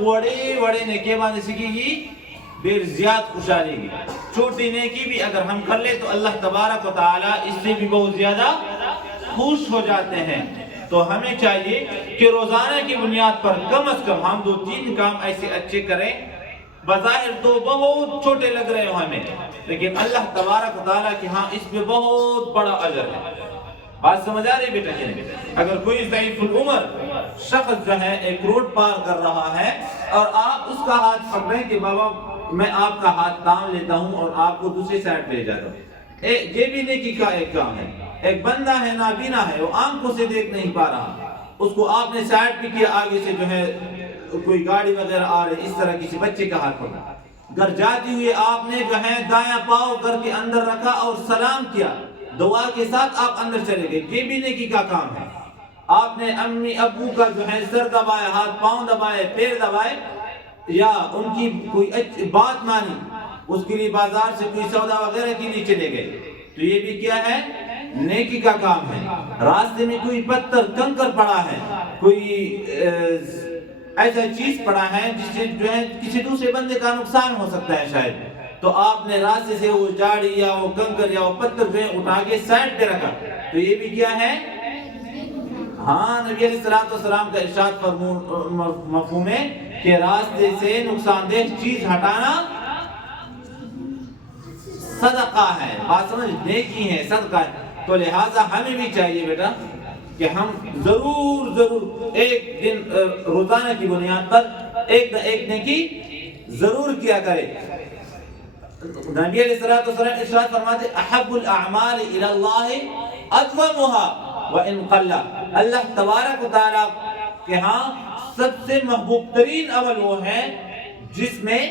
وڑے وڑے نیکی باندې سکیږي ډیر زیات خوشحالی گی. چھوٹی نیکی بھی اگر ہم کر لیں تو اللہ تبارک و تعالی اس سے بھی بہت زیادہ خوش ہو جاتے ہیں. تو ہمیں چاہیے کہ روزانہ کی بنیاد پر کم از کم ہم 2-3 کام ایسے اچھے کریں. بظاہر تو بہت چھوٹے لگ رہے ہو ہمیں, لیکن اللہ تبارک و تعالیٰ کہ ہاں اس میں بہت بڑا اجر ہے. بات سمجھ آ رہی بیٹا کہ نہیں؟ اگر کوئی ضعیف العمر شخص جو ہے ایک روڈ پار کر رہا ہے اور آپ اس کا ہاتھ پکڑیں کہ بابا میں آپ کا ہاتھ تام لیتا ہوں اور آپ کو دوسری سائڈ لے جاتا ہوں, یہ بھی نیکی کا ایک کام ہے. ایک بندہ ہے نابینا ہے, وہ آنکھوں سے دیکھ نہیں پا رہا, اس کو آپ نے سائڈ پہ کیا, آگے سے جو ہے کوئی گاڑی وغیرہ آ رہی, اس طرح کسی بچے کا ہاتھ پکڑا, گھر جاتی ہوئے آپ نے جو ہے دایاں پاؤں گھر کے اندر رکھا اور سلام کیا, دعا کے ساتھ آپ اندر چلے گئے, یہ بھی نیکی کا کام ہے. آپ نے امی ابو کا جو ہے سر دبائے, ہاتھ پاؤں دبائے, پیر دبائے, یا ان کی کوئی بات مانی, اس کے لیے بازار سے کوئی سودا وغیرہ کے لیے چلے گئے, تو یہ بھی کیا ہے؟ نیکی کا کام ہے. راستے میں کوئی پتھر کنکر پڑا ہے, کوئی ایسا چیز پڑا ہے جس سے جو ہے کسی دوسرے بندے کا نقصان ہو سکتا ہے شاید, تو آپ نے راستے سے وہ جاڑی یا وہ کنکر یا وہ پتھر جو ہے اٹھا کے سائڈ پہ رکھا, تو یہ بھی کیا ہے؟ ہاں, نبی علیہ السلام کا ارشاد مفہوم ہے کہ راستے سے نقصان دہ چیز ہٹانا صدقہ ہے. بات سمجھ, نیکی ہے, صدقہ ہے. تو لہٰذا ہمیں بھی چاہیے بیٹا کہ ہم ضرور ایک دن روزانہ کی بنیاد پر ایک نیکی ضرور کیا کرے. نبی علیہ السلام ارشاد فرماتے احب الاعمال الی اللہ ادومها وان قل. اللہ تبارک و تعالیٰ کے ہاں سب سے محبوب ترین عمل وہ ہے جس میں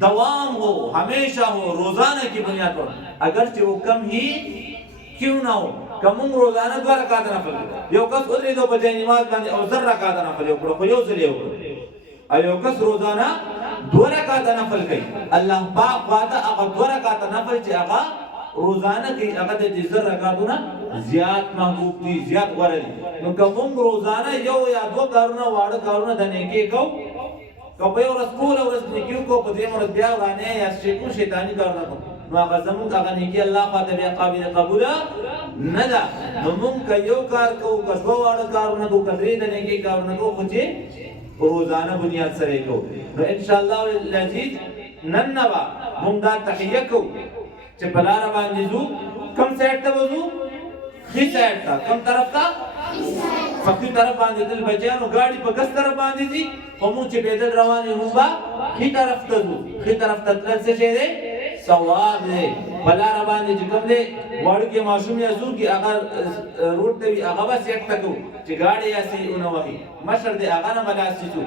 دوام ہو, ہمیشہ ہو, روزانہ کی بنیاد پر, اگرچہ وہ کم ہی کیوں نہ ہو. کمون روزانہ 2 رکعات نفل, یو کس ادری 2 بجے نماز باندې او 10 رکعات نفل وکړو, خو یو ځل وکړو, ایو کس روزانہ 2 رکعات نفل کوي, الله پاک وعده هغه 2 رکعات نفل چې هغه روزانہ کی هغه د 10 رکعاتونه زیات محبوب دي, زیات غوړه دي. نو کوم روزانہ یو یا 2 کارونه واړه کارونه د نیکی کو په یو ورځ کول او ورځ نیکی کو, په دې ورځ بیا ورانه یا شیطان شیطانی کارونه کو, نو هغه زموږ هغه نیکی الله پاک بیا قابل قبول نه ده. نو موږ یو کار کو, کسبه واړه کارونه کو, کدرې د نیکی کارونه کو, خو چې روزانه بنیاد سره کو. نو ان شاء الله العزیز نن نوا موږ دا تحیه کو چې په لار باندې ځو, کم سایډ ته وځو؟ خي سایډ ته. کم طرف ته؟ فقی طرف باندې دل بچیانو گاڑی په کس طرف باندې دي, خو موږ چې پیدل روان یو موږ به خي طرف ته ځو. خي طرف ته تلل څه شی دی؟ ثواب دی. په لاره باندې چې کوم دی وړوکی ماشوم یا زوړ کې هغه روډ ته وي, هغه به سیټ ته کوو چې ګاډی یاسې ونه وهي, مشر دی هغه نه به لاس شي.